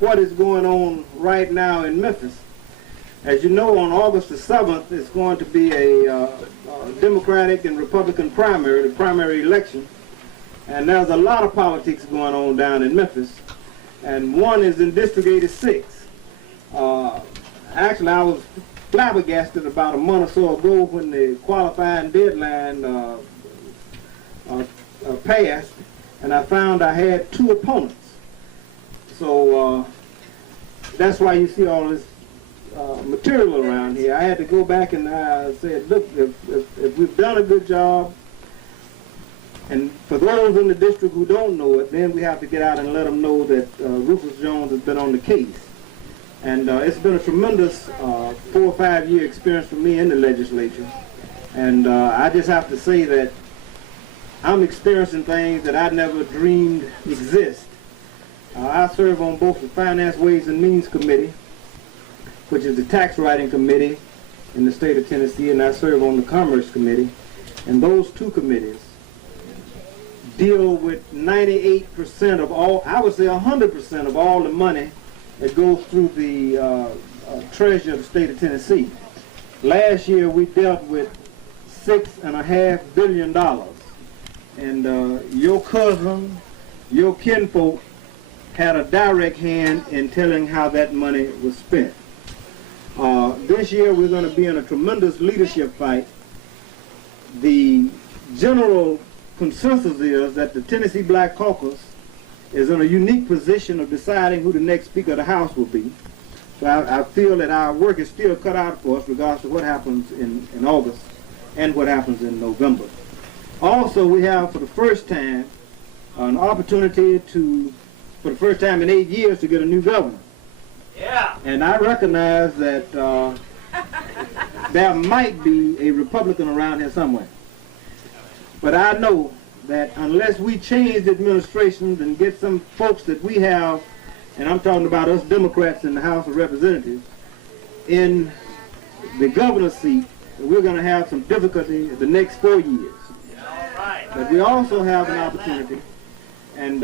what is going on right now in Memphis. As you know, on August the 7th, it's going to be a Democratic and Republican primary, the primary election. And there's a lot of politics going on down in Memphis. And one is in District 86. Actually, I was flabbergasted about a month or so ago when the qualifying deadline passed, and I found I had two opponents. So that's why you see all this material around here. I had to go back and I said, look, if we've done a good job, and for those in the district who don't know it, then we have to get out and let them know that Rufus Jones has been on the case. And it's been a tremendous 4 or 5 year experience for me in the legislature. And I just have to say that I'm experiencing things that I never dreamed exist. I serve on both the Finance, Ways and Means Committee, which is the tax writing committee in the state of Tennessee, and I serve on the Commerce Committee. And those two committees deal with 98% of all, I would say 100% of all the money that goes through the treasury of the state of Tennessee. Last year we dealt with $6.5 billion. And your cousin, your kinfolk, had a direct hand in telling how that money was spent. This year we're going to be in a tremendous leadership fight. The general consensus is that the Tennessee Black Caucus is in a unique position of deciding who the next Speaker of the House will be. So I feel that our work is still cut out for us regardless of what happens in August and what happens in November. Also, we have for the first time an opportunity to, for the first time in 8 years, to get a new governor. Yeah. And I recognize that there might be a Republican around here somewhere. But I know that unless we change the administrations and get some folks that we have, and I'm talking about us Democrats in the House of Representatives, in the governor's seat, we're going to have some difficulty the next 4 years. But we also have an opportunity, and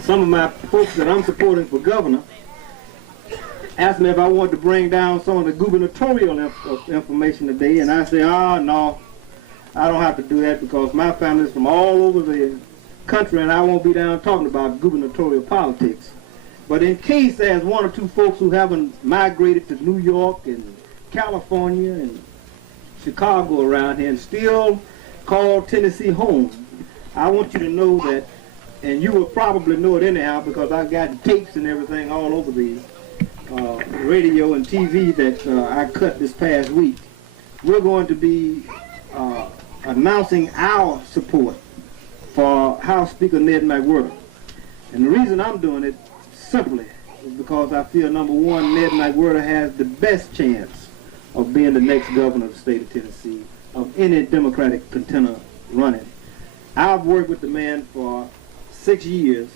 some of my folks that I'm supporting for governor asked me if I wanted to bring down some of the gubernatorial information today, and I said, no, I don't have to do that because my family is from all over the country and I won't be down talking about gubernatorial politics. But in case there's one or two folks who haven't migrated to New York and California and Chicago around here and still call Tennessee home, I want you to know that, and you will probably know it anyhow because I've got tapes and everything all over the radio and TV that I cut this past week. We're going to be announcing our support for House Speaker Ned McWhirter. And the reason I'm doing it simply is because I feel, number one, Ned McWhirter has the best chance of being the next governor of the state of Tennessee of any Democratic contender running. I've worked with the man for 6 years.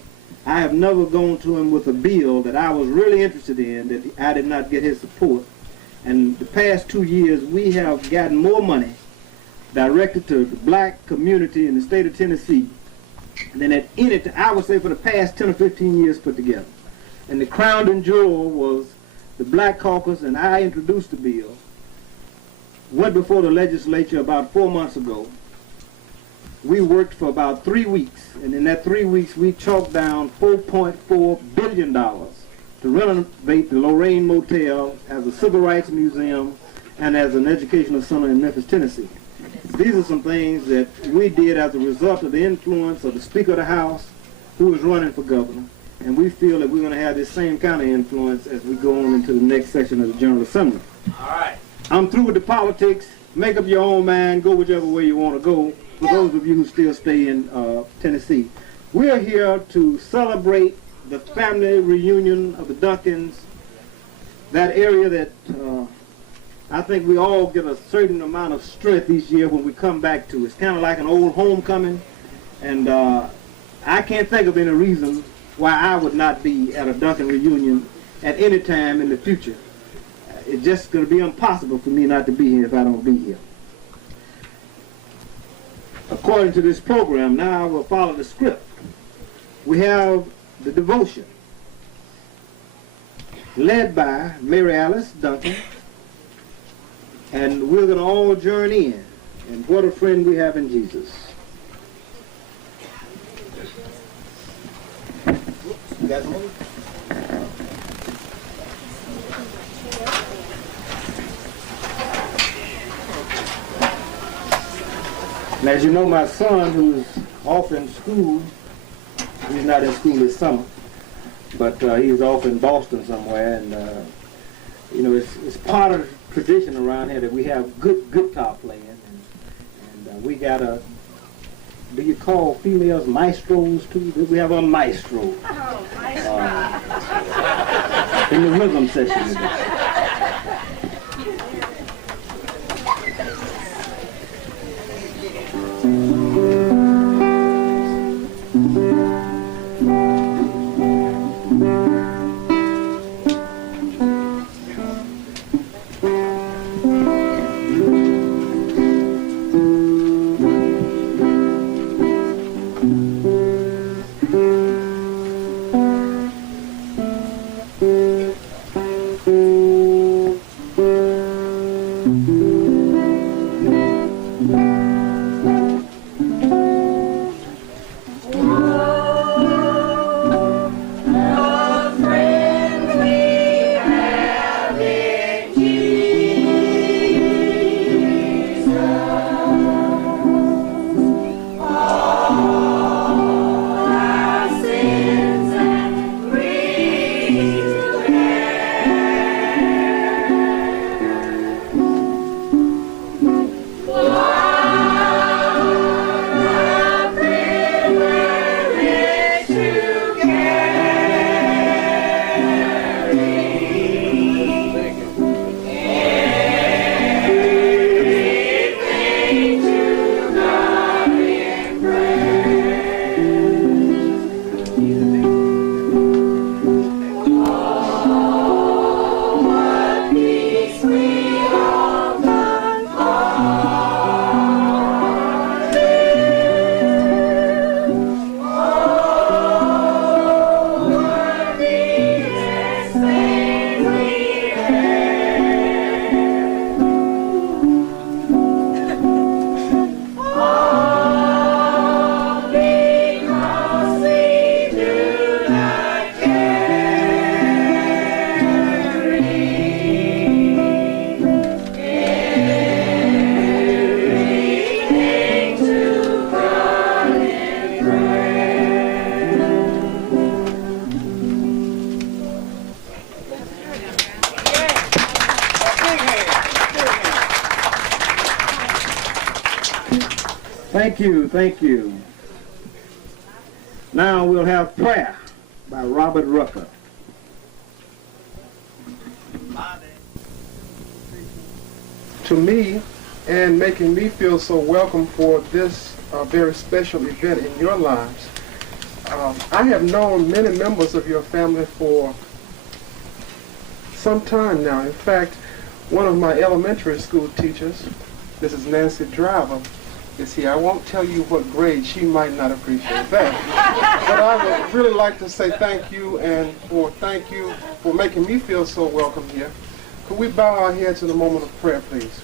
I have never gone to him with a bill that I was really interested in that I did not get his support. And the past 2 years, we have gotten more money directed to the black community in the state of Tennessee than at any, I would say, for the past 10 or 15 years put together. And the crown and jewel was the Black Caucus, and I introduced the bill. Went before the legislature about 4 months ago. We worked for about 3 weeks, and in that 3 weeks we chalked down $4.4 billion to renovate the Lorraine Motel as a civil rights museum and as an educational center in Memphis, Tennessee. These are some things that we did as a result of the influence of the Speaker of the House, who is running for governor, and we feel that we're going to have this same kind of influence as we go on into the next session of the General Assembly. All right. I'm through with the politics. Make up your own mind. Go whichever way you want to go. For those of you who still stay in Tennessee, we're here to celebrate the family reunion of the Duncans, that area that I think we all get a certain amount of strength each year when we come back to. It's kind of like an old homecoming, and I can't think of any reason why I would not be at a Duncan reunion at any time in the future. It's just going to be impossible for me not to be here if I don't be here. According to this program, now I will follow the script. we have the devotion led by Mary Alice Duncan, and we're going to all join in. And what a friend we have in Jesus. You guys ready? And as you know, my son, who's off in school, he's not in school this summer, but he's off in Boston somewhere, and you know, it's part of the tradition around here that we have good guitar playing, and we got a, do you call females maestros too? We have a maestro. Oh, maestro. In the rhythm session today. Thank you. Now we'll have prayer by Robert Rucker. To me, and making me feel so welcome for this very special event in your lives. I have known many members of your family for some time now. In fact, one of my elementary school teachers, this is Nancy Driver, is here. I won't tell you what grade. She might not appreciate that. But I would really like to say thank you, and thank you for making me feel so welcome here. Could we bow our heads in a moment of prayer, please?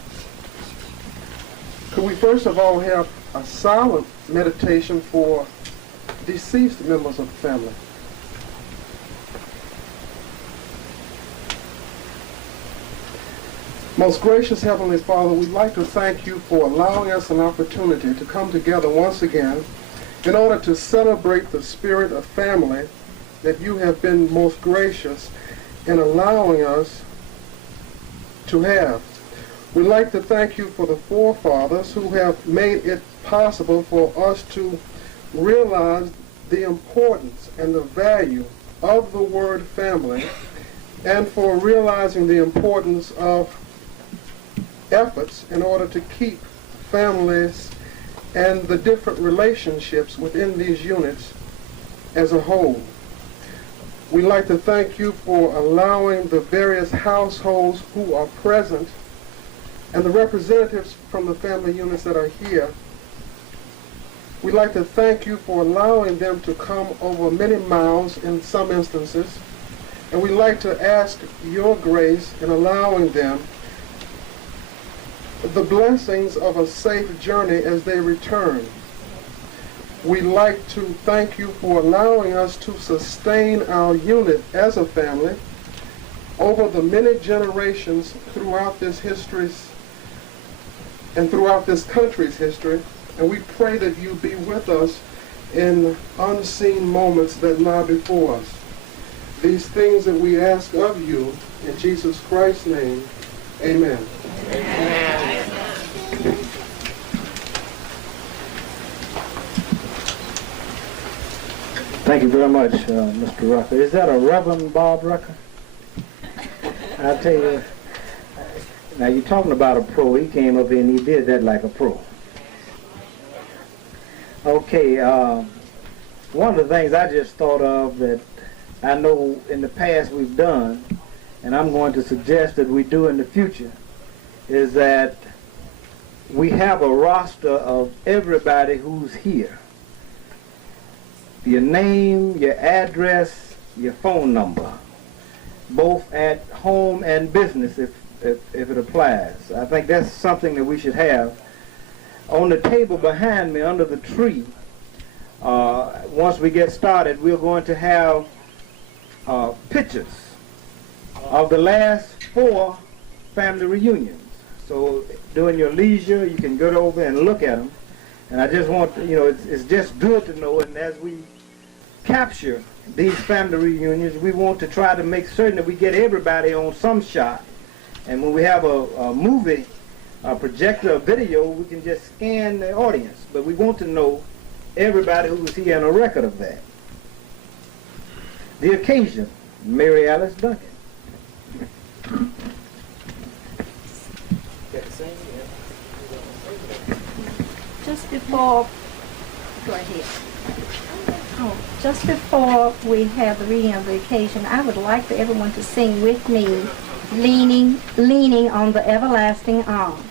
Could we first of all have a silent meditation for deceased members of the family? Most gracious Heavenly Father, we'd like to thank you for allowing us an opportunity to come together once again in order to celebrate the spirit of family that you have been most gracious in allowing us to have. We'd like to thank you for the forefathers who have made it possible for us to realize the importance and the value of the word family, and for realizing the importance of efforts in order to keep families and the different relationships within these units as a whole. We'd like to thank you for allowing the various households who are present and the representatives from the family units that are here We'd like to thank you for allowing them to come over many miles in some instances. And we'd like to ask your grace in allowing them the blessings of a safe journey as they return. We'd like to thank you for allowing us to sustain our unit as a family over the many generations throughout this history and throughout this country's history. And we pray that you be with us in unseen moments that lie before us. These things that we ask of you in Jesus Christ's name, amen. Amen. Thank you very much, Mr. Rucker. Is that a Reverend Bob Rucker? I'll tell you, now you're talking about a pro. He came up here and he did that like a pro. Okay, one of the things I just thought of that I know in the past we've done, and I'm going to suggest that we do in the future, is that we have a roster of everybody who's here. Your name, your address, your phone number, both at home and business if it applies. I think that's something that we should have. On the table behind me under the tree, once we get started, we're going to have pictures of the last 4 family reunions. So during your leisure, you can go over and look at them. And I just want, it's just good to know, and as we capture these family reunions, we want to try to make certain that we get everybody on some shot. And when we have a movie, a projector, a video, we can just scan the audience. But we want to know everybody who was here and a record of that. The occasion, Mary Alice Duncan. Just before, go ahead. Oh, just before we have the reading of the occasion, I would like for everyone to sing with me, leaning on the everlasting arm.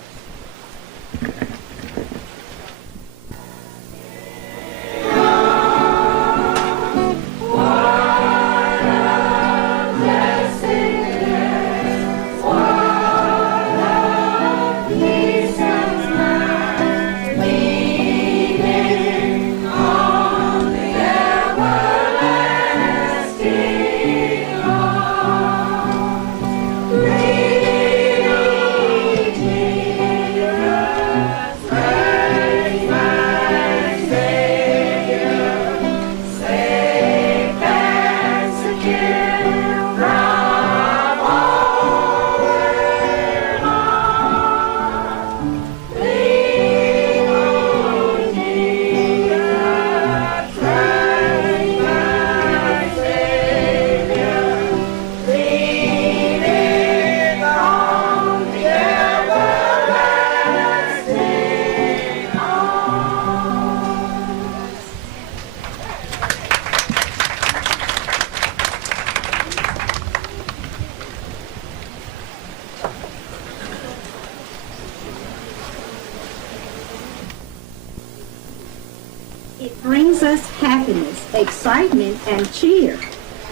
It brings us happiness, excitement, and cheer.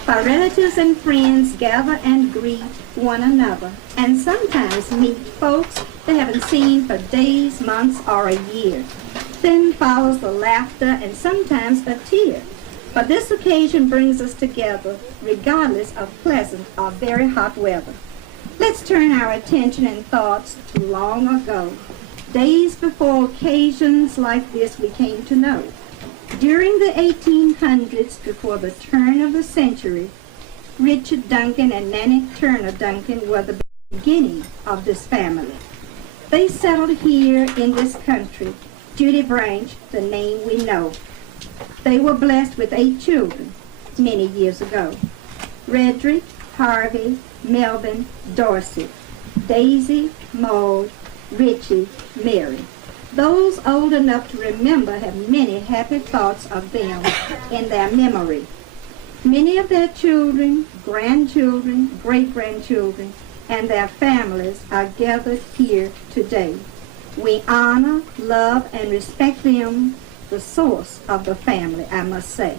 Our relatives and friends gather and greet one another, and sometimes meet folks they haven't seen for days, months, or a year. Then follows the laughter and sometimes a tear. But this occasion brings us together, regardless of pleasant or very hot weather. Let's turn our attention and thoughts to long ago, days before occasions like this we came to know. During the 1800s, before the turn of the century, Richard Duncan and Nanny Turner Duncan were the beginning of this family. They settled here in this country, Judy Branch, the name we know. They were blessed with 8 children many years ago. Redrick, Harvey, Melvin, Dorsey, Daisy, Maud, Richie, Mary. Those old enough to remember have many happy thoughts of them in their memory. Many of their children, grandchildren, great-grandchildren, and their families are gathered here today. We honor, love, and respect them the source of the family, I must say.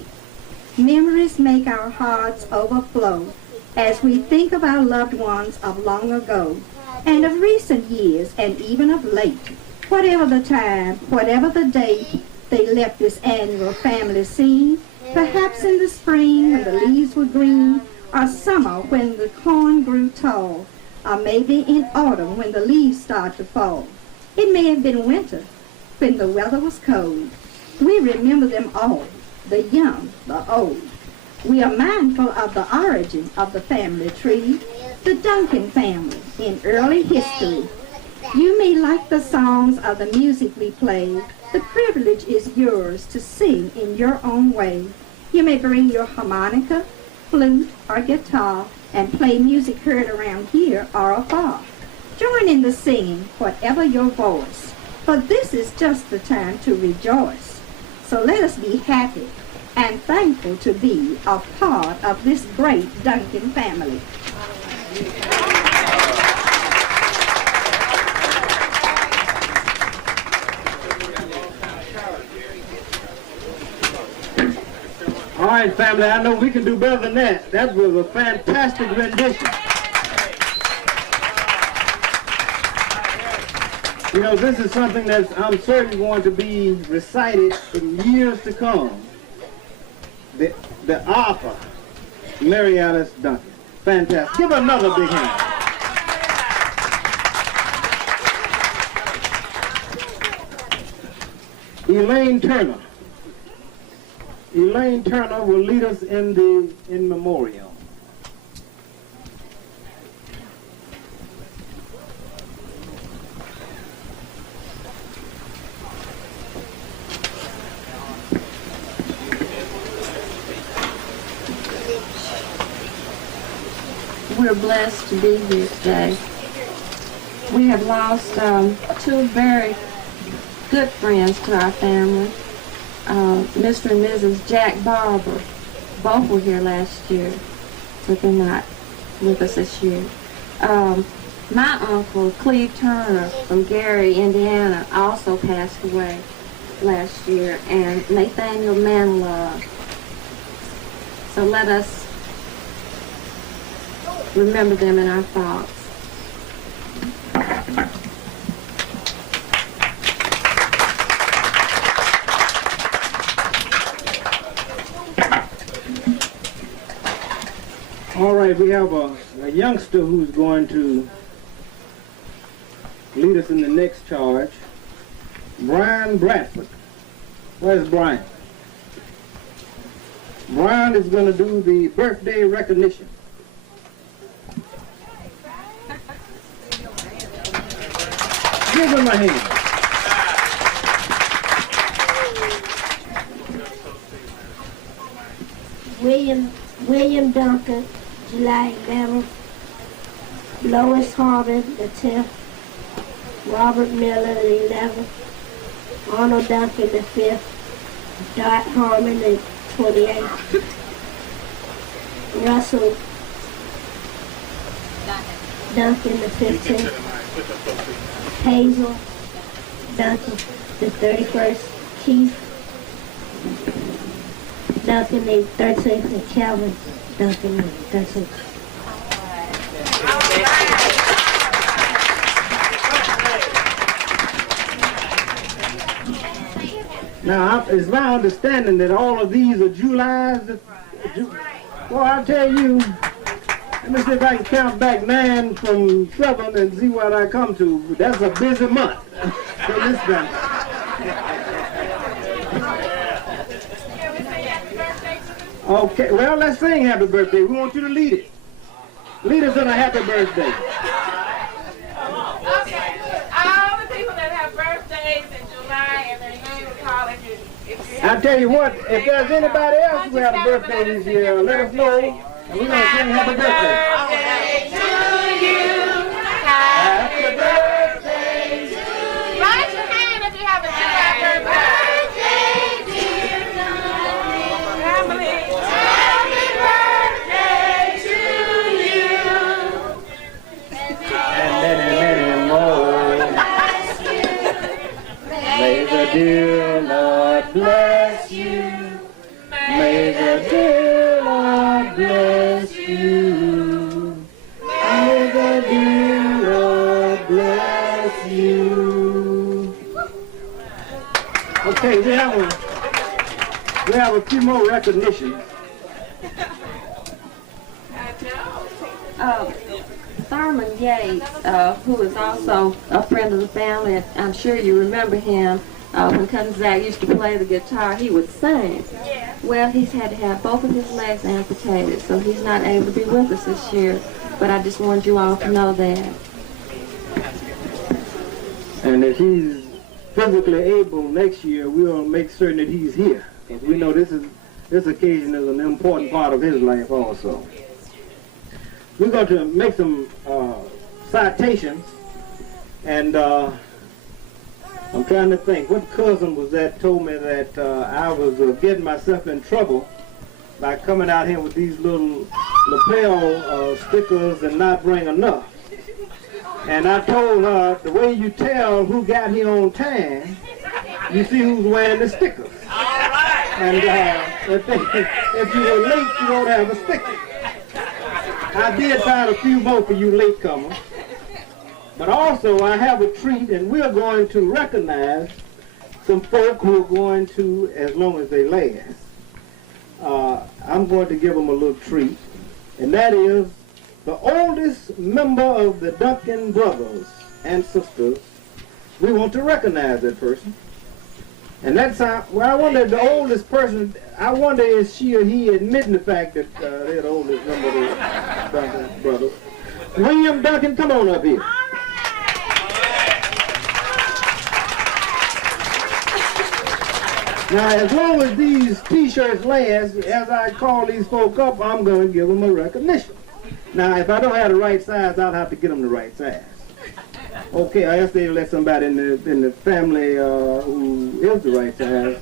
Memories make our hearts overflow as we think of our loved ones of long ago and of recent years and even of late. Whatever the time, whatever the date they left this annual family scene, perhaps in the spring when the leaves were green, or summer when the corn grew tall, or maybe in autumn when the leaves start to fall. It may have been winter when the weather was cold. We remember them all, the young, the old. We are mindful of the origin of the family tree, the Duncan family in early history. You may like the songs or the music we play. The privilege is yours to sing in your own way. You may bring your harmonica, flute, or guitar and play music heard around here or afar. Join in the singing, whatever your voice, for this is just the time to rejoice. So let us be happy and thankful to be a part of this great Duncan family. All right, family, I know we can do better than that. That was a fantastic rendition. You know, this is something that I'm certainly going to be recited in years to come. The author, Mary Alice Duncan. Fantastic. Give her another big hand. Elaine Turner. Elaine Turner will lead us in memoriam. We're blessed to be here today. We have lost two very good friends to our family, Mr. and Mrs. Jack Barber. Both were here last year, but they're not with us this year. My uncle, Cleve Turner from Gary, Indiana, also passed away last year, and Nathaniel Manlove. So let us remember them in our thoughts. All right, we have a youngster who's going to lead us in the next charge. Brian Bradford. Where's Brian? Brian is going to do the birthday recognition. Give him a hand. William Duncan, July 11th. Lois Harmon, the 10th. Robert Miller, the 11th. Arnold Duncan, the 5th. Dot Harmon, the 28th. Russell Duncan, the 15th. Hazel Duncan, the 31st. Keith Duncan, the 13th. And Calvin Duncan, the 13th. Now, it's my understanding that all of these are Julys. Well, I'll tell you, let me see if I can count back 9 from 7 and see what I come to. That's a busy month for this family. Okay, well, let's sing happy birthday. We want you to lead it. Lead us in a happy birthday. Okay, all the people that have birthdays in July and their names call if you I'll tell you what, if there's anybody else who had a birthday this year, let us know, and we're going to sing happy birthday. birthday to you. Happy birthday to you. Raise your hand if you have a July birthday. May the dear Lord bless you. May the dear Lord bless you. Okay, we have a few more recognitions. Thurman Yates, who is also a friend of the family, I'm sure you remember him. When Cousin Zach used to play the guitar, he would sing. Yeah. Well, he's had to have both of his legs amputated, so he's not able to be with us this year. But I just wanted you all to know that. And if he's physically able next year, we'll make certain that he's here. Because we know this occasion is an important part of his life also. We're going to make some citations, and I'm trying to think, what cousin was that told me that I was getting myself in trouble by coming out here with these little lapel stickers and not bring enough. And I told her, the way you tell who got here on time, you see who's wearing the stickers. And if you were late, you don't have a sticker. I did find a few more for you latecomers. But also, I have a treat, and we're going to recognize some folk who are going to, as long as they last. I'm going to give them a little treat, and that is the oldest member of the Duncan brothers and sisters. We want to recognize that person. And that's how, well, I wonder if the oldest person, I wonder if she or he admitting the fact that they're the oldest member of the Duncan brothers. William Duncan, come on up here. Now, as long as these T-shirts last, as I call these folk up, I'm going to give them a recognition. Now, if I don't have the right size, I'll have to get them the right size. Okay, I guess they let somebody in the family who is the right size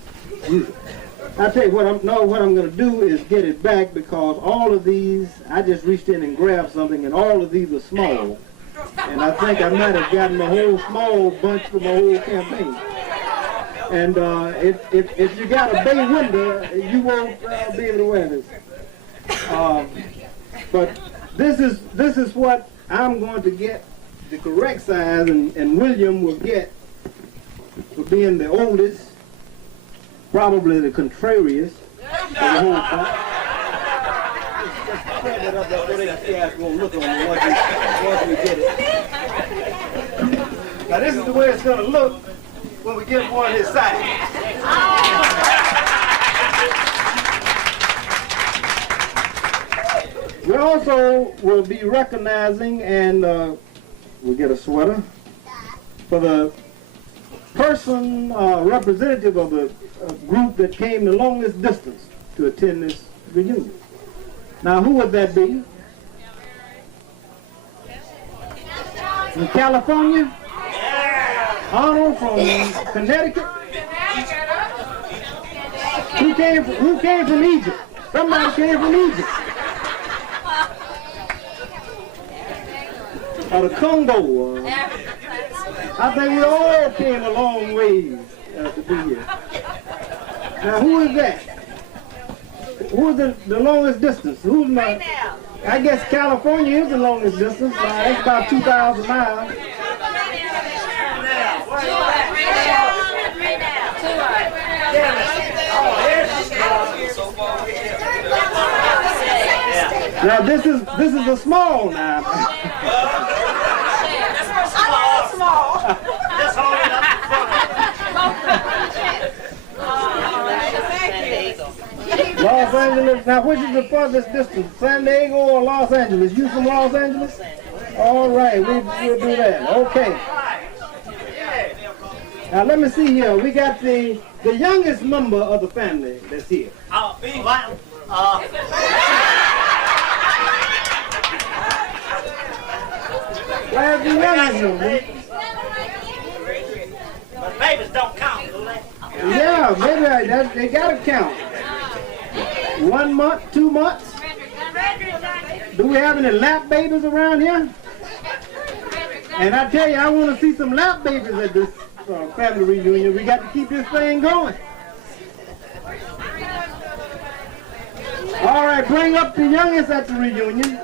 use it. I tell you what I'm going to do is get it back, because all of these, I just reached in and grabbed something, and all of these are small. And I think I might have gotten the whole small bunch for my whole campaign. And if you got a bay window, you won't be able to wear this. But this is what I'm going to get the correct size, and William will get for being the oldest, probably the contrariest of the whole part. Just spread it up so they can see how it's going to look on me once we get it. Now this is the way it's going to look when we get one his size. We also will be recognizing, and we'll get a sweater, for the person representative of the group that came the longest distance to attend this reunion. Now, who would that be? From California? Arnold from Connecticut? Who came from Egypt? Somebody came from Egypt. Or the Congo. I think we all came a long ways to be here. Now, who is that? Who is the longest distance? Who's my? I guess California is the longest distance. It's about 2,000 miles. Now this is a small now. Small. Just hold it up. Los Angeles. Now, which is the farthest distance? San Diego or Los Angeles? You from Los Angeles? All right, we'll do that. Okay. Now, let me see here. We got the youngest member of the family that's here. Where's the youngest member? But babies don't count, do they? Yeah, maybe they gotta count. 1 month, 2 months? Do we have any lap babies around here? And I tell you, I want to see some lap babies at this family reunion. We got to keep this thing going. All right, bring up the youngest at the reunion.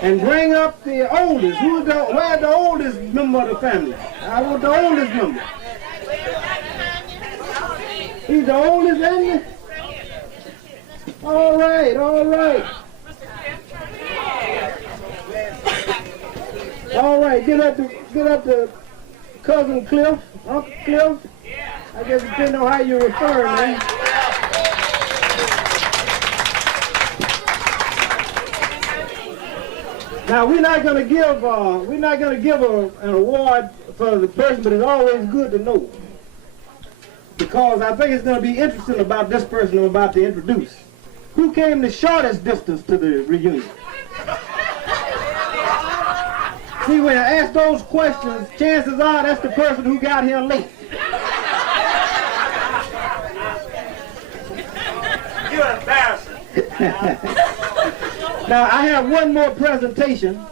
And bring up the oldest. Where's the oldest member of the family? I want the oldest member. He's the oldest, isn't he? All right, all right. All right, get up to cousin Cliff, Uncle Cliff. I guess depending on how you refer, man. Now we're not gonna give an award for the person, but it's always good to know, because I think it's gonna be interesting about this person I'm about to introduce. Who came the shortest distance to the reunion? See, when I ask those questions, chances are that's the person who got here late. You're embarrassing. Now, I have one more presentation,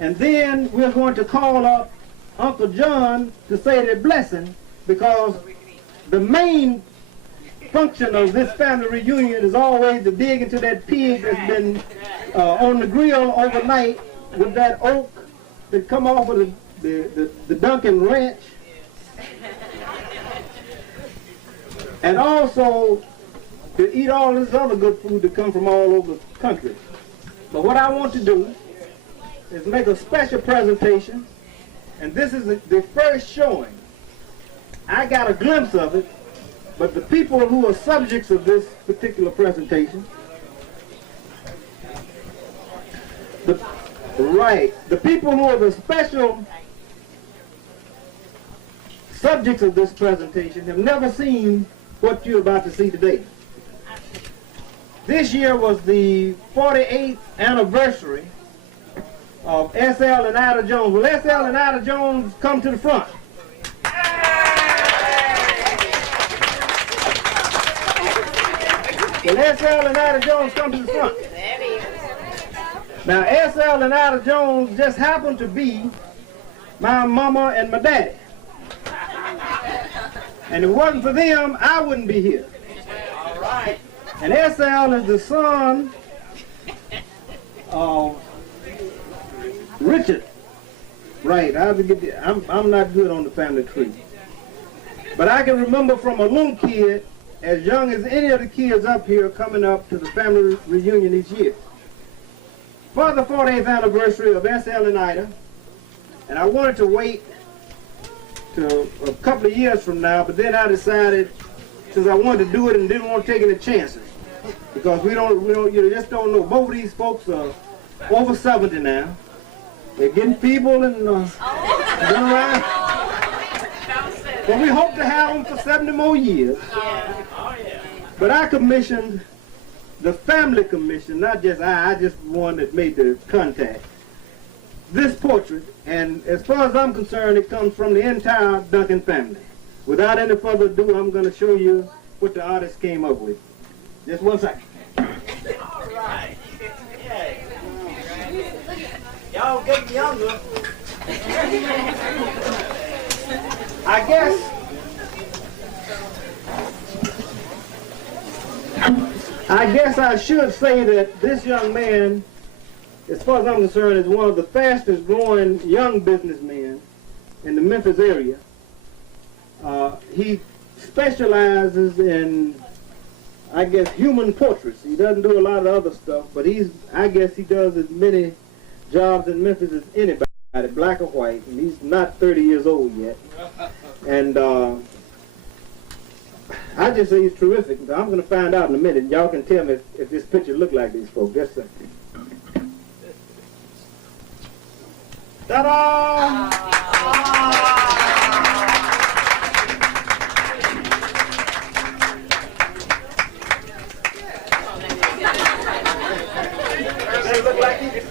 and then we're going to call up Uncle John to say their blessing, because the main function of this family reunion is always to dig into that pig that's been on the grill overnight with that oak that come off of the Duncan ranch, and also to eat all this other good food that come from all over the country. But what I want to do is make a special presentation, and this is the first showing. I got a glimpse of it, but the people who are subjects of this particular presentation, the people who are the special subjects of this presentation have never seen what you're about to see today. This year was the 48th anniversary of S.L. and Ida Jones. Will S.L. and Ida Jones come to the front? Will S.L. and Ida Jones come to the front? Now, S.L. and Ida Jones just happen to be my mama and my daddy. And if it wasn't for them, I wouldn't be here. All right. And S.L. is the son of Richard. Right, I'm not good on the family tree. But I can remember from a little kid, as young as any of the kids up here, coming up to the family reunion each year. For the 40th anniversary of S.L. and Ida, and I wanted to wait till a couple of years from now, but then I decided, since I wanted to do it and didn't want to take any chances, because we just don't know. Both of these folks are over 70 now. They're getting feeble and been around. But we hope to have them for 70 more years. But I commissioned, the family commission, not just I just one that made the contact, this portrait, and as far as I'm concerned, it comes from the entire Duncan family. Without any further ado, I'm going to show you what the artist came up with. Just one second. All right. Yeah. Y'all getting younger. I guess I should say that this young man, as far as I'm concerned, is one of the fastest growing young businessmen in the Memphis area. He specializes in, I guess, human portraits. He doesn't do a lot of other stuff, but I guess he does as many jobs in Memphis as anybody, black or white, and he's not 30 years old yet. And I just say he's terrific. I'm going to find out in a minute. Y'all can tell me if this picture look like these folks. Just a second. Ta-da! Does it look like it?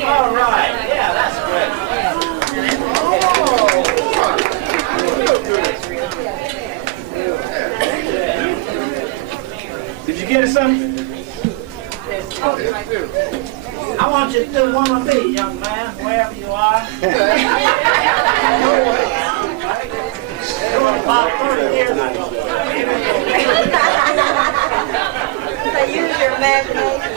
All right. Yeah, that's great. Did you get it, son? I want you to do one of these, young man, wherever you are. About 30 years ago. Use your imagination.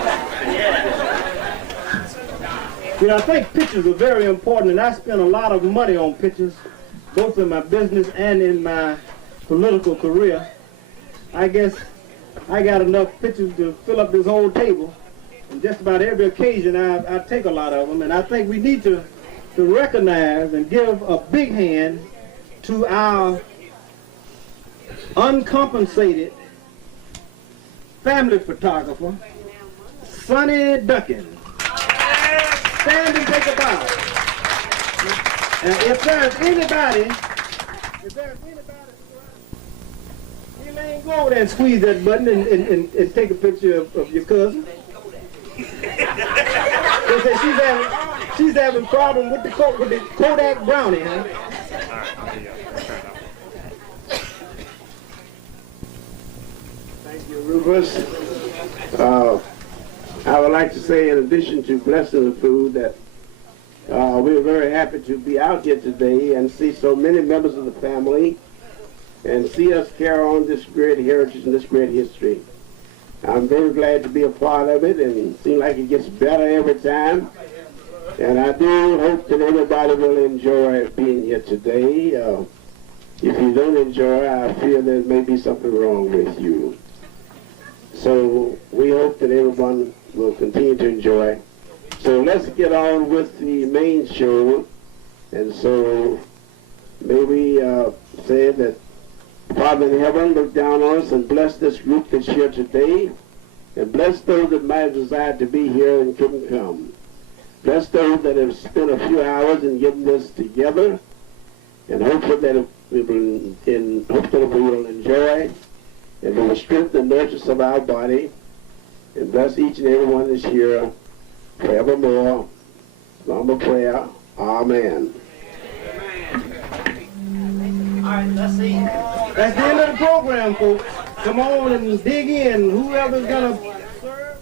You know, I think pictures are very important, and I spend a lot of money on pictures, both in my business and in my political career. I guess I got enough pictures to fill up this whole table. And just about every occasion, I take a lot of them, and I think we need to recognize and give a big hand to our uncompensated family photographer, Sonny Duncan. Stand and take a bow. And if there's anybody, Elaine, go over there and squeeze that button and take a picture of your cousin. They say she's having problem with the Kodak brownie, huh? Thank you, Rufus. I would like to say, in addition to blessing the food, that we're very happy to be out here today and see so many members of the family and see us carry on this great heritage and this great history. I'm very glad to be a part of it, and it seems like it gets better every time. And I do hope that everybody will enjoy being here today. If you don't enjoy, I feel there may be something wrong with you. So we hope that everyone will continue to enjoy. So let's get on with the main show. And so may we say that Father in heaven, look down on us and bless this group that's here today. And bless those that might have desired to be here and couldn't come. Bless those that have spent a few hours in getting this together. And hopefully that we will enjoy and will strengthen the nurtures of our body. And bless each and every one that's here forevermore. Number prayer. Amen. All right, let's see. That's the end of the program, folks. Come on and dig in. Whoever's gonna serve.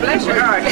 Bless your heart.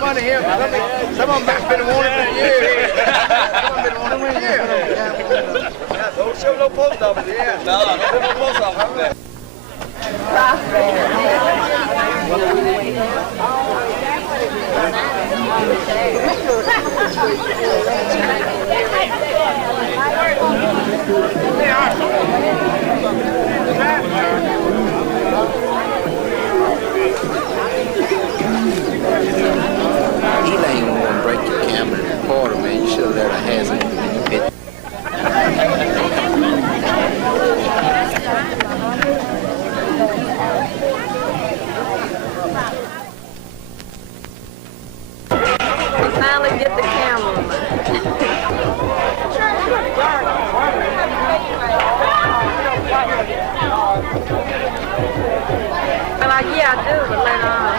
Money here. Some of them have been wanting for years. Some of them been wanting for years. Don't show no post office here. No, don't show no post office. They are. Get the cameraman. But like, yeah, I do, but later on.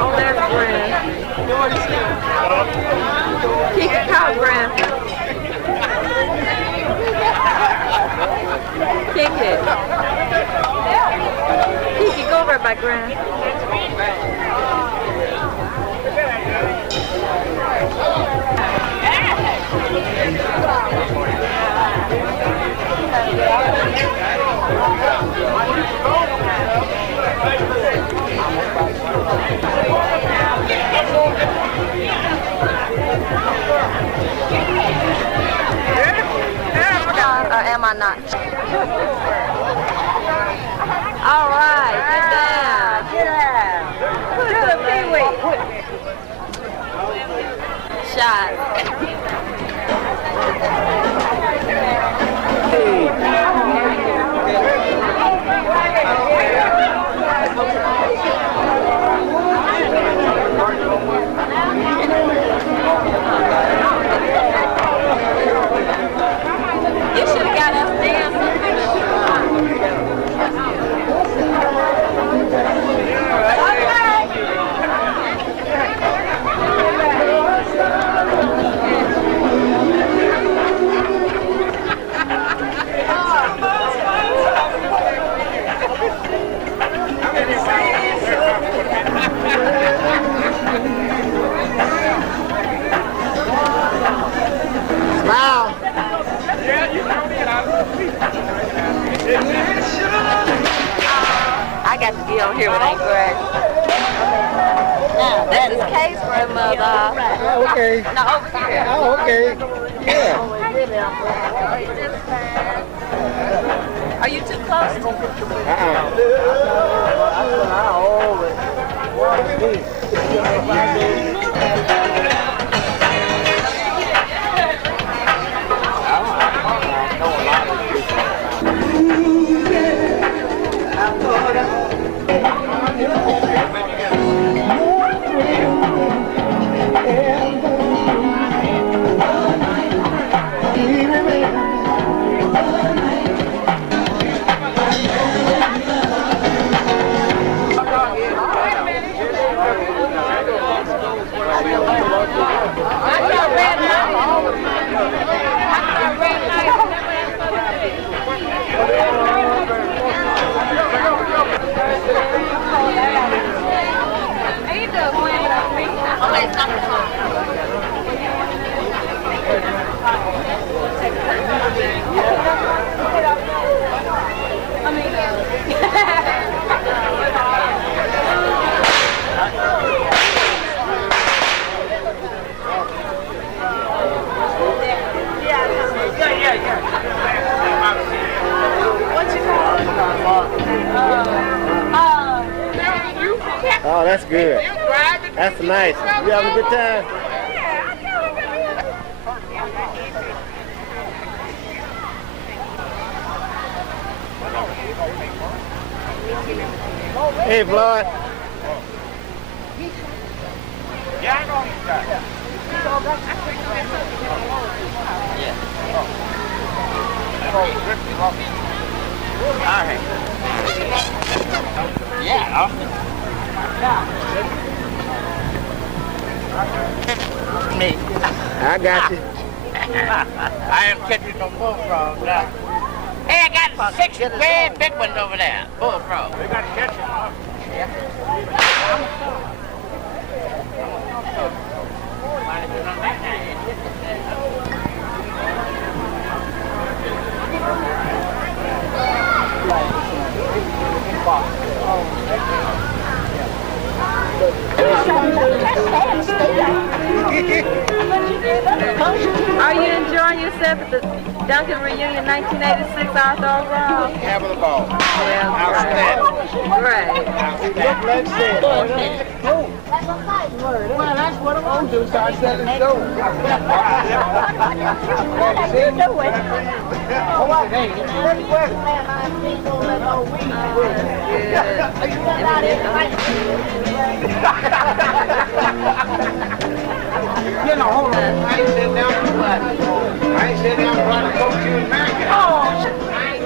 Oh, there's Grand. Kick it out, Grand. Kick it. Kick it, go over by Grand. Or am I not? All right, get down. Get down. Do the pee-wee. Shot. You should have got us dancing. I got to be on here with Aunt Grace. This is Kay's grandmother. Oh, okay. No, over here. Oh, okay. Yeah. Are you too close to Oh, that's good. That's nice. You having a good time? Hey, Floyd. Me. I got you. I am catching some bullfrogs now. Hey, I got 6 very big ones over there. Bullfrogs. We got to catch them. Are you enjoying yourself at the Duncan reunion 1986 outdoor overall? Having a ball. Well, great. Let's see. Well, that's what I'm going to do, start selling dope. I ain't sitting down to what? I ain't sitting down to run a coach you in America.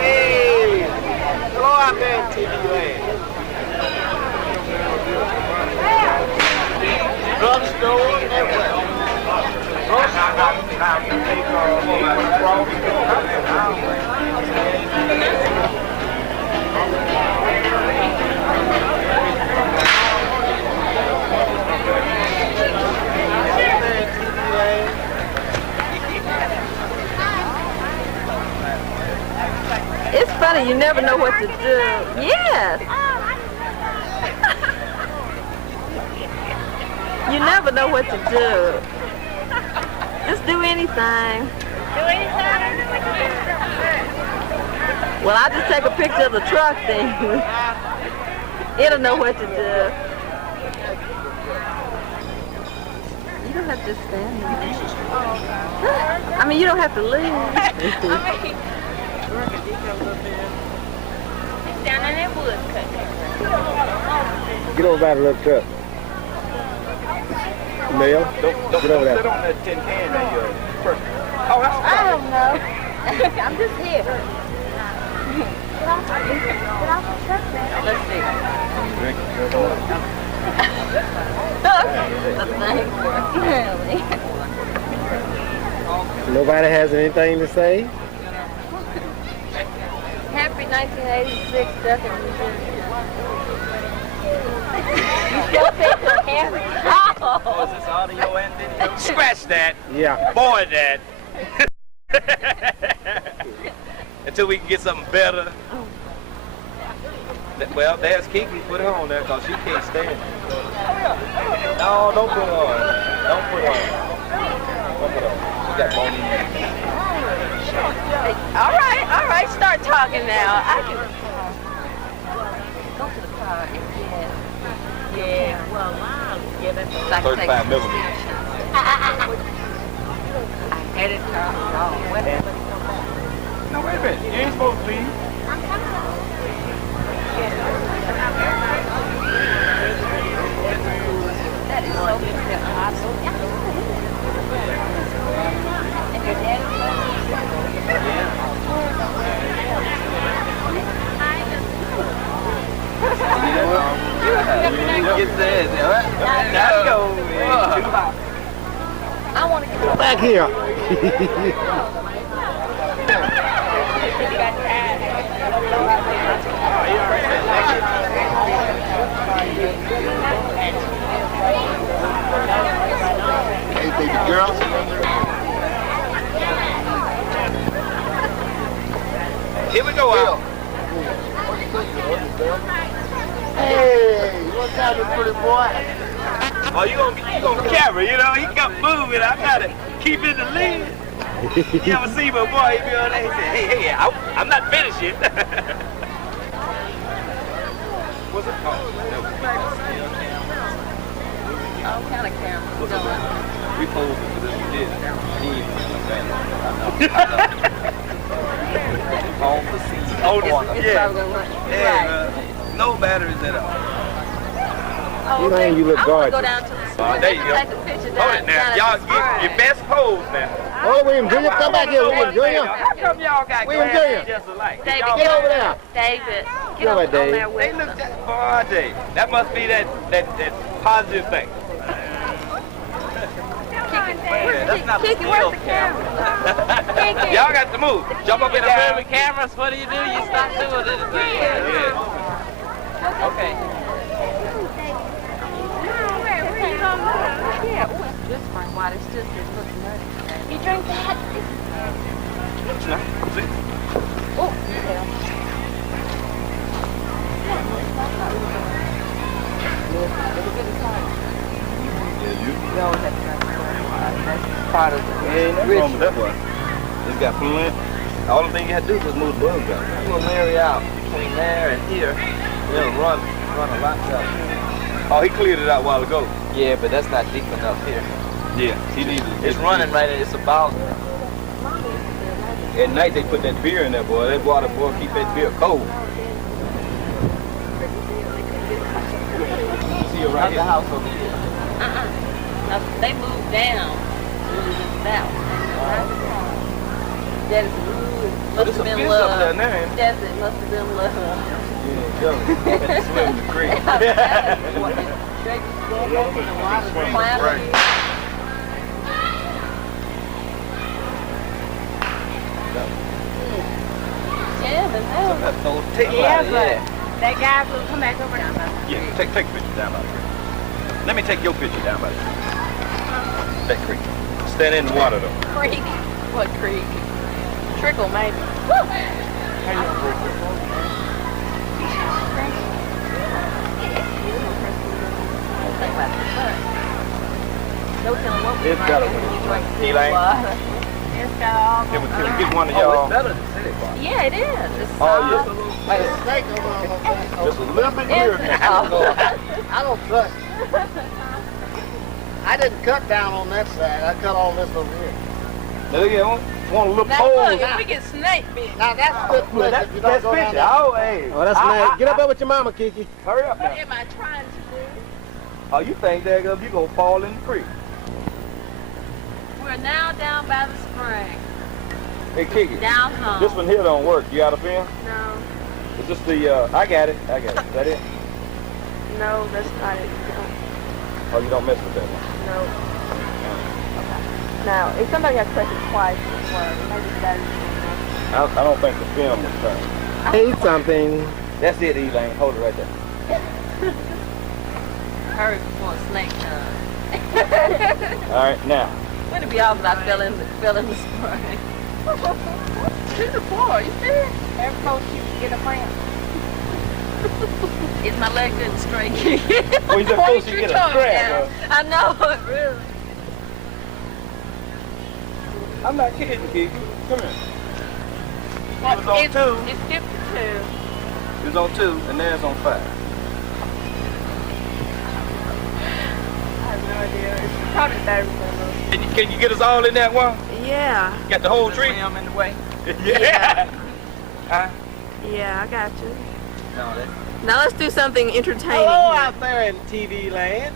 Hey, go out there and TV land. Drugstore, everywhere. It's funny, you never know what to do. Yes. You never know what to do. Just do anything. Do anything? Well, I just take a picture of the truck thing. It'll know what to do. You don't have to stand there. I mean, you don't have to leave. Down in that wood cut. Get over by the little truck. Mel, Don't get over there. sit on that tin can that you're perfect. Oh, that's I don't know. I'm just here. Let's see. Nobody has anything to say? Happy 1986, Duncan. Oh, is this audio and video? Scratch that. Yeah. Boy, that. Until we can get something better. Well, there's Kiki. Put her on there because she can't stand it. No, don't put her on. Don't put her on. Don't put her on. She got bony. All right, start talking now. I can go to the car and yeah, well, yeah, that's 35 millimeters. I had it turned wrong. No, wait a minute. You ain't supposed to leave. That is so awesome. And your Get there. Now go, man. I want to get Back here. Hey, baby girl. Here we go, Al. Hey, what's happening, pretty boy? Oh, you gonna carry, you know? He kept moving. I gotta keep in the lead. You ever see my boy? He be on there. He said, hey, I'm not finished yet. What's it called? all kind of cameras. We posed for this. We did. On the scene. Oh, yeah. No batteries at all. Oh, Okay. You look I want to go gorgeous. down to the school. There you go. Take a picture Hold it now. Y'all get your best pose now. Oh, William Jr., come back here, William Jr. How come y'all got William glasses Jr. just alike? David, Y'all- Get over there. David, Get get over on there, there Dave. with They look that boy, Dave. That must be that positive thing. Yeah, that's not Kiki, the where's still the camera? Y'all got to move. Jump up in the Film cameras, what do? You stop doing anything. Yeah. Okay. Yeah, oh, it's just spring water. It's just it looks nutty. You drink that? Oh, yeah. You always have to drink that's part of it. Ain't nothing wrong with that one. It's got fluent. All the thing you have to do is just move the bugs out. You're gonna marry out between there and here. It'll run a lot better. Oh, he cleared it out a while ago. Yeah, but that's not deep enough here. Yeah, he needs it. It's running right there. It's about. At night they put that beer in there, boy. That water, boy, keep that beer cold. See you right The here. house over here. Now, they moved down to the south. That is must There's have a been fish love. up there now, ain't Yes, it must have been love. Yeah, yo, had to swim in the creek. Right. Yeah, but no. Take Yeah, it out. but that guy will come back over now. Yeah, take a picture down by the creek. Let me take your picture down by the creek. That creek. Stand in the water though. Creek. What creek? Trickle, maybe. It's better when it's dry. Elaine, It's got all can we get one of y'all? Yeah, it is. It's Oh, soft. yeah. Just a little bit here. I don't trust you. I didn't cut down on that side. I cut all this over here. There you go. Want a little Now pole? look, if we get snake bit. Now that's a good place if you don't go down there. Oh, hey. Oh, that's nice. Get up there with your mama, Kiki. Hurry up What now. am I trying to do? Oh, you think that you're going to fall in the creek. We're now down by the spring. Hey, Kiki. Down home. This one here don't work. You got a pen? No, It's just the, I got it. Is that it? no, that's not it. Oh, you don't mess with that one? No. Now, if somebody has pressed it twice, it works. Maybe that is I don't think the film was turned. Hey, something. That's it, Elaine. Hold it right there. hurry before a snake comes. All right, now. Wouldn't it be awful if I fell in the spring? She's a poor, you see it? every coach you get a cramp. Is my leg good and straight? Well, you're supposed to get a strap. I know it, really. I'm not kidding, Kiki. Come here. Well, It was on it's 2. It's 52. It was on 2, and now it's on 5. I have no idea. It's probably 30 minutes. Can you get us all in that one? Yeah. Got the whole tree? I'm in the way. Yeah. Huh? Yeah, I got you. No, that's. Now let's do something entertaining. Hello here. out there in TV land.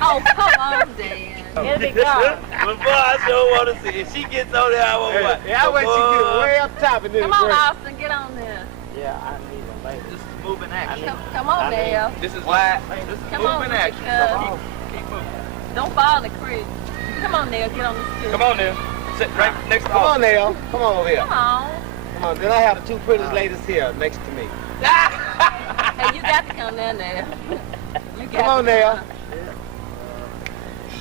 Oh, come on, Dan. It'll be gone. Well, boy, I sure want to see. If she gets on there, I want to watch. Yeah, I want you to get way up top and then Come on, Austin, get on there. Yeah, I need a lady. This is moving action. Come on, Dale. This is live. This is Come on, moving action. Keep moving. Don't fall in the creek. Come on, Dale, get on the stool. Come on there. Sit right next to Come on, us. Nell. Come on over here. Come on. Come on. Then I have the two prettiest ladies here next to me. Hey, you got to come down there. You got Come on, to Nell. come.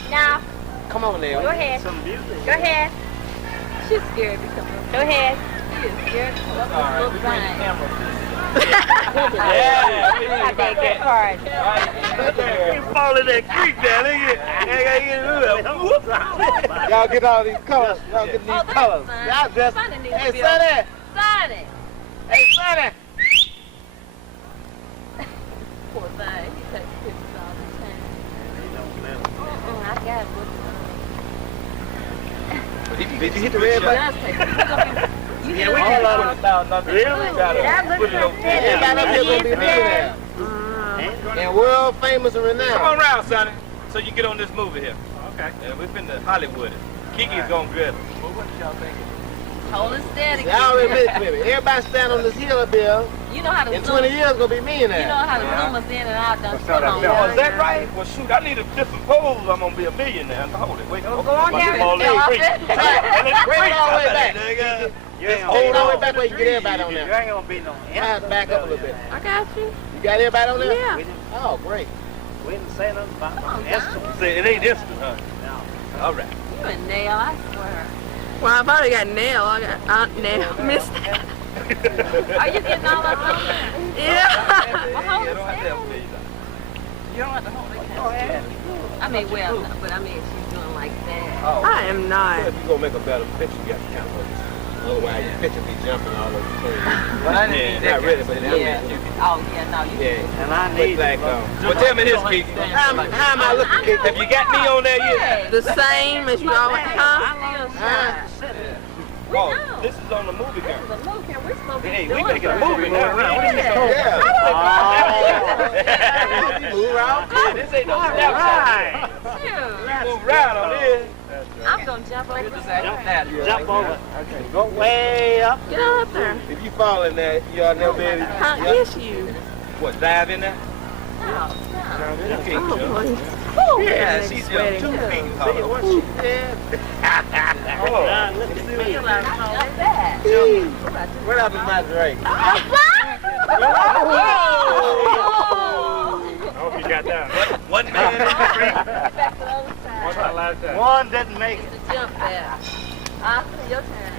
Now, Come on, Nell. go ahead. Some music. Go ahead. She's scared to come up. Go ahead. She is scared to come up All right, with we little bring the thing. camera. I beg your pardon. You fall in that creek down there. Y'all get all these colors. Y'all get these Oh, there's colors. Sonny. Y'all dress. Sonny needs to Hey, be Sonny. Sonny. Hey, Sonny. Poor thing. He takes pictures all the time. I got it. Did you hit the red button? Does take pictures. You Yeah, do we it. can Put it down, nothing. Really? Yeah, look at Everybody up here gonna be millionaires. And world famous and Come on renowned. round, Sonny, so you get on this movie here. Okay. We've been to Hollywood. Kiki's gonna get us. Well, what did y'all think? Hold it steady. Y'all already missed me. Everybody stand on this hill up here. You know how to In zoom. 20 years, gonna be You know millionaires. how to zoom us in and out, don't you? Come on. Oh, is that right? Well, shoot, I need a different pose. I'm gonna be a millionaire. Hold it. Wait. Go on down All and that stay creek. off it. Bring it all the way back. You ain't Hold all the way back where you get everybody on You there. ain't gonna be no I have to back up a little bit. I got you. You got everybody on there? Yeah. Oh, great. We didn't say nothing about Come on, no Don. Say it ain't instant, huh? All right. You and Nail, I swear. Well, I've already got Nail. I got Aunt Nail. Miss Are you getting all us on there? Yeah. Well, hold You it don't have to steady. have me. You don't have to hold it. I mean, well, but I mean, she's doing like that. Oh. I am not. If you gonna make a better picture, you got to count on this. little while, your picture be jumping all over the place. But I didn't Yeah, not really, but yeah. you can. Oh, yeah, no, you Yeah. And I need Like, well, tell me this, Keith. How am I looking, Keith? Have you got me on there yet? The same as you always, huh? Oh, this is on the movie camera. The movie camera, we're supposed to be Hey, we doing better get a something. movie now. Yeah. Move around. Yeah, this ain't no Snapchat. Move around on this. I'm gonna jump over the Jump that. Jump over. Okay. Go way up. Get up there. If you fall in there, you'll never be able to. Huh? Yes, you. What, dive in there? No, You can't Oh, jump. boy. Yeah, she's jumped 2 feet tall. What she did. Oh, Look at you. jump that. What up in my drink? I hope you got that. One man in the creek. Back to the other side. What's that last time? One didn't make it. To jump that. Your turn.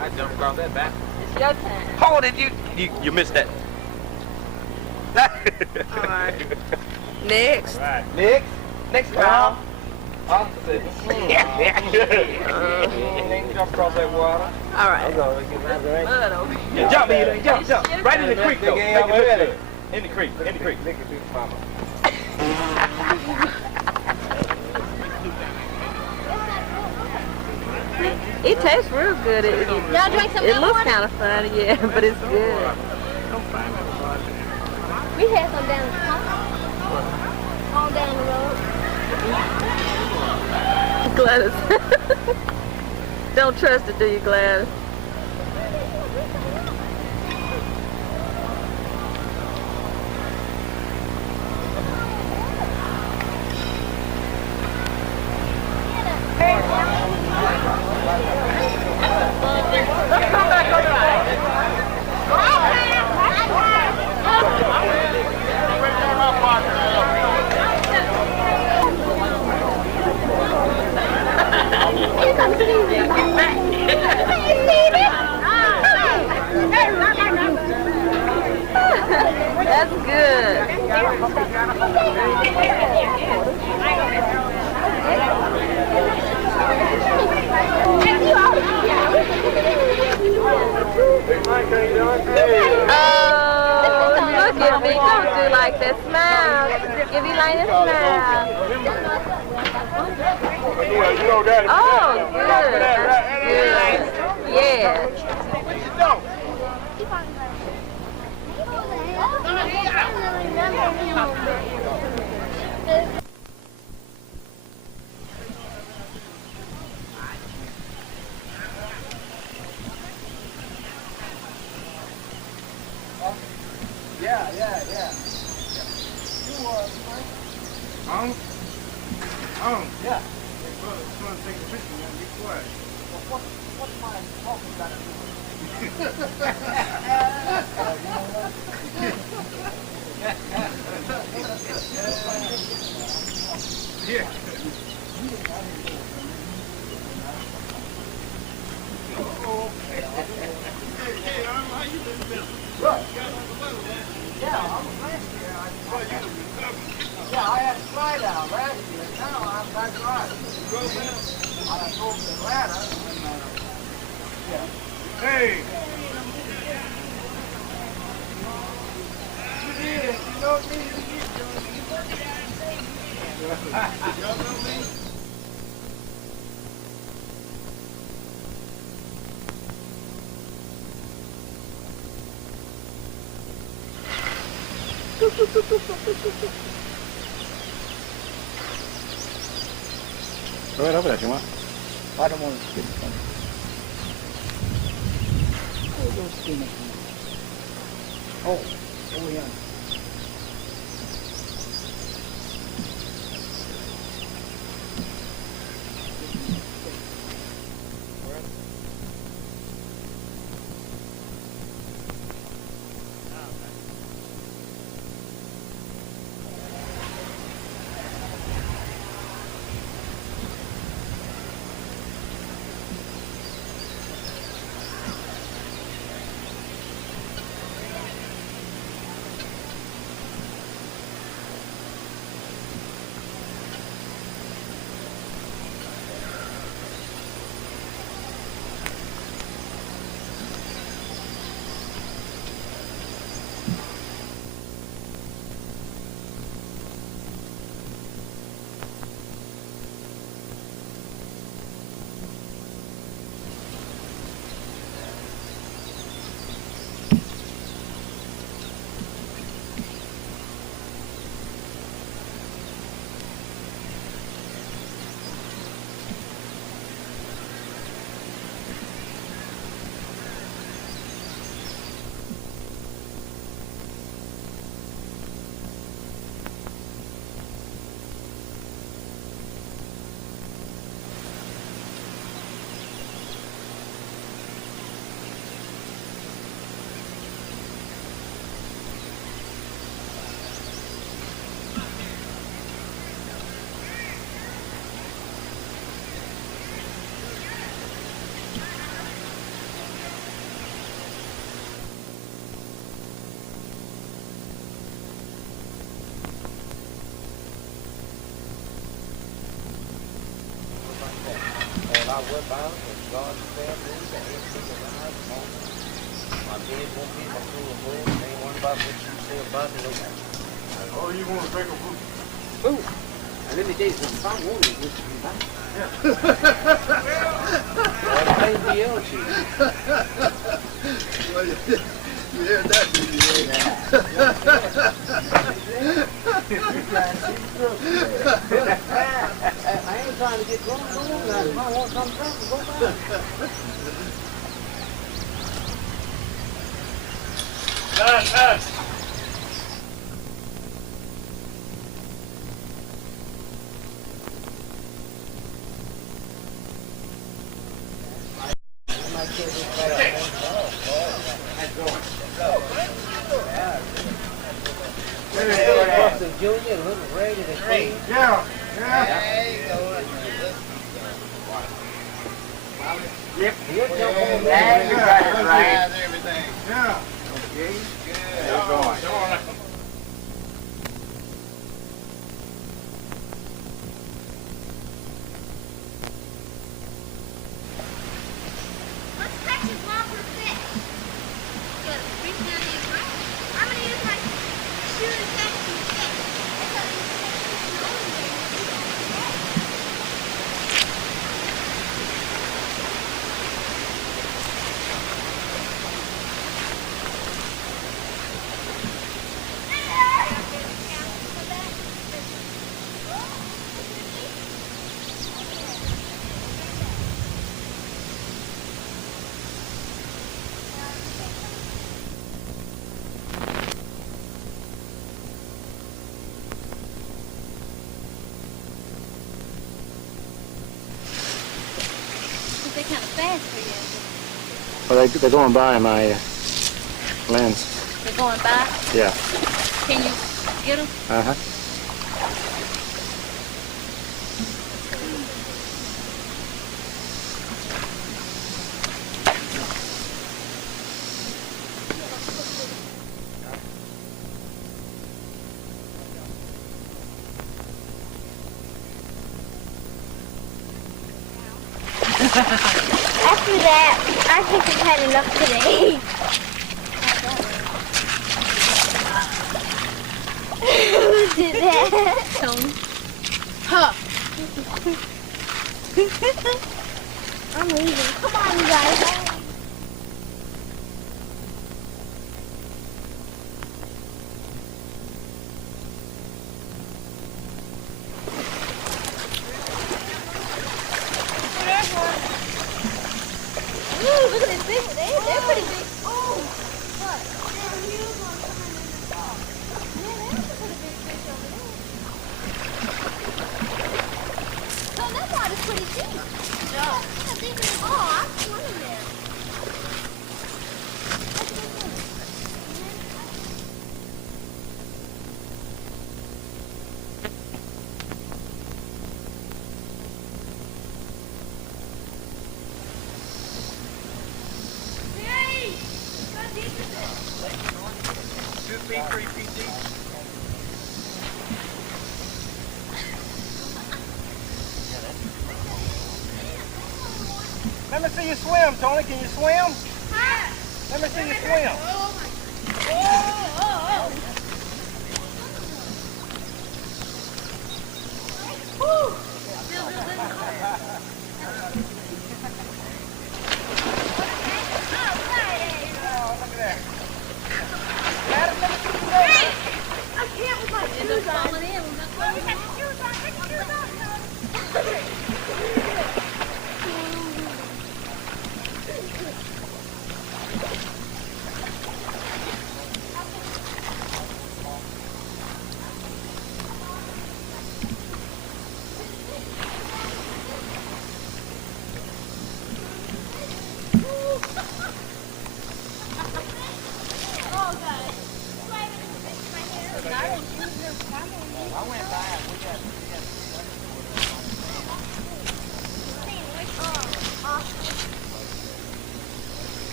I jumped across that back. It's your turn. Hold it, you missed that. All right. Next. Next round. Opposite. Jump across that water. All right. Mud over here. Yeah, jump in, jump. Right in the creek though. Make it look good. In the creek. Lick it, big mama. It tastes real good. Y'all drink some It milk looks water? kind of funny, yeah, but it's good. We had some down the on down the road. Gladys. Don't trust it, do you, Gladys? That's good. Oh, look at me. Don't do like that. Smile. Give me like a smile. Oh, good. That's good. Yeah. Yeah. Yeah. Someone take a picture, man. Be quiet. What's my talking about it? Yeah. Yeah, I had to fly down last year. Now I'm back right. I drove to Atlanta. Hey. You did it. You know me. You know me. Go right over there if you want. I don't want to skin it. Oh, don't skin it. Oh, yeah. I whip out and God's fair news that anything arise on me. My bed won't be my fool of moon. Ain't one about what you say about it. Oh, you want to drink a food? Food. And let me tell you something. If I want it, what you buy? Well, the thing be else to you. Well, you heard that, didn't you? I ain't trying to get drunk. If I want something drunk, go buy it. Junior, little ready to clean. Yeah. Yep. He'll jump on Yeah, you got it right. everything. Yeah. Okay. There you go. Let's catch a whopper fish. Good. Reach down in the ground. I'm going to use my shoe and catch some fish. They're kind of fast for you. Well, they're going by my lens. They're going by? Yeah. Can you get them? Uh-huh. After that, I think we've had enough today. Who did that? Tony. Huh. I'm leaving. Come on, you guys. Ooh, look at this big one. They're pretty big. Oh, what? They're huge ones coming in the fall. Yeah, there's a pretty big fish over there. So that rod is pretty deep. Yeah. That's deep in the fall. I'm swimming there. That's a big one. Hey! How deep is it? 2 feet, 3 feet deep. Let me see you swim, Tony. Can you swim? Let me see you swim.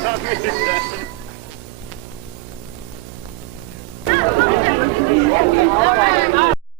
That's